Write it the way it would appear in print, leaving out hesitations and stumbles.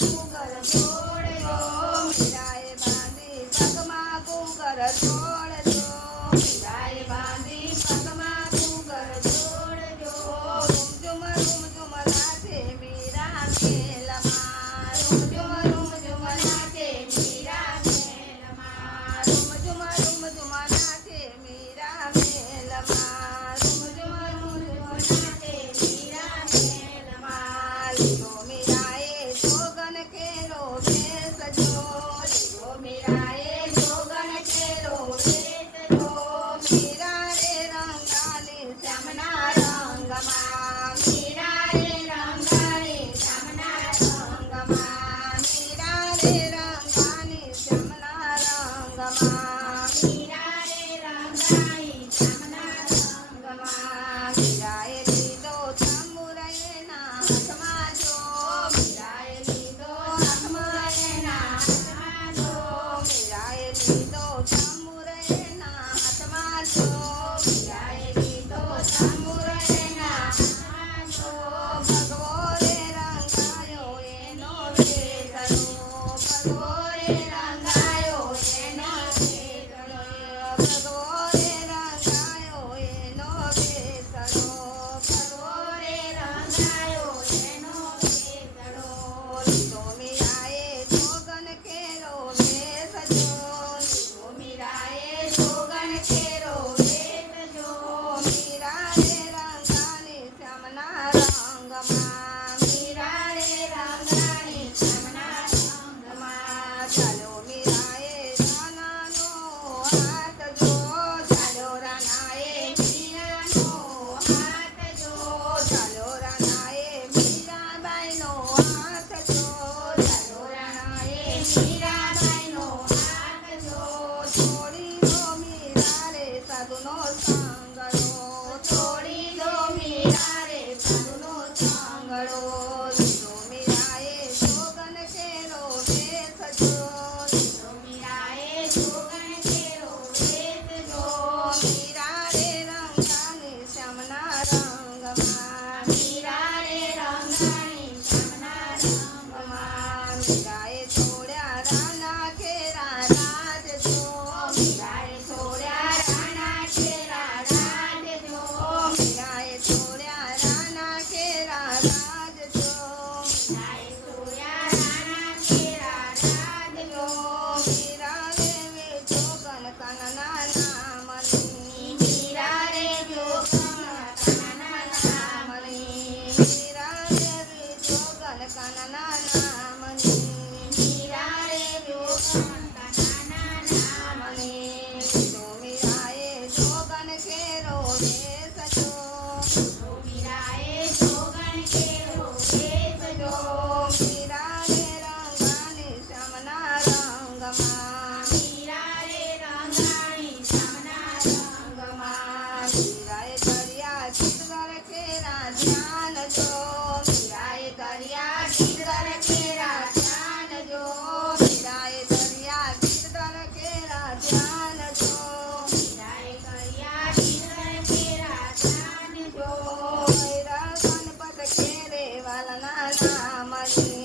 ઘૂંઘર છોડજો, મીરાએ બાંધી પગમાં ઘૂંઘર છોડજો, મીરાએ બાંધી પગમાં ઘૂંઘર છોડજો. રૂમ ઝુમ નાચે મીરા મેલમાં, રૂમ ઝુમ નાચે મીરા મેલમાં, રૂમ ઝુમ નાચે મીરા મેલમાં, રૂમ ઝુમ નાચે મીરા મેલમાં. લીધો મીરાએ જોગન કેરો બેસજો, લીધો મીરાએ જોગન કેરો બેસજો, મીરા રે રંગાલી શ્યામના રંગમાં, મીરા રે રંગાલી શ્યામના રંગમાં, મીરા રે રંગાલી શ્યામના રંગમાં, મીરા રે રંગાલી શ્યામના રંગમાં. મીરાએ લીધો તંબુર એના હાથમાં જો, મીરાએ લીધો હાથમાં એના હાથમાં જો, મીરાએ લીધો તંબુર એના હાથમાં જો, મીરાએ લીધો તંબુર એના હાથમાં જો. ભગવો રે રંગાયો એનો વેગળો, ભગવો રે રંગાયો એનો વેગળો, ભગવો રે રંગાયો એનો વેગળો, ભગવો રે રંગાયો એનો વેગળો. લીધો મીરાએ જોગન કેરો બેસજો, લીધો મીરાએ જોગન કેરો બેસજો, મીરા રે રંગાલી શ્યામના રંગમાં, મીરા રે રંગાલી શ્યામના રંગમાં. ચાલો મીરાએ રાનાનો હાથ જો, ચાલો રાનાએ મીરાનો હાથ જો, ચાલો રાનાએ મીરાબાઈનો હાથ જો, ચાલો રાનાએ મીરાબાઈનો હાથ જો. છોડી દો મીરા રે સાધુનો સાંગળો, છોડી દો મીરા રે સાધુનો સાંગળો. લીધો મીરાએ જોગન કેરો બેસજો, લીધો મીરાએ જોગન કેરો બેસજો, મીરા રે રંગાલી શ્યામના રંગમાં, મીરા રે રંગાલી શ્યામના રંગમાં. મીરાએ છોડ્યા રાના કેરા રાજજો, મીરાએ છોડ્યા રાના કેરા રાજજો, મીરાએ છોડ્યા રાના કેરા રાજજો, મીરાએ છોડ્યા રાના કેરા રાજજો. મીરા રે જોગન કાનના નામની, મીરા રે જોગન કાનના નામની, મીરા રે જોગન કાનના નામની, મીરા રે જોગન કાનના નામની. લીધો મીરાએ જોગન કેરો બેસજો, લીધો મીરાએ જોગન કેરો બેસજો, મીરા રે રંગાલી શ્યામના રંગમાં, મીરા રે રંગાલી શ્યામના રંગમાં. મીરાએ કર્યા ચિતગર કેરા ધ્યાન જો, મીરાએ કર્યા ચિતગર કેરા ધ્યાન જો, મીરાએ કર્યા ચિતગર કેરા ધ્યાન જો, મીરાએ કર્યા ચિતગર કેરા ધ્યાન જો. ભૈરવ ગણપત કેરે વાલના નામની,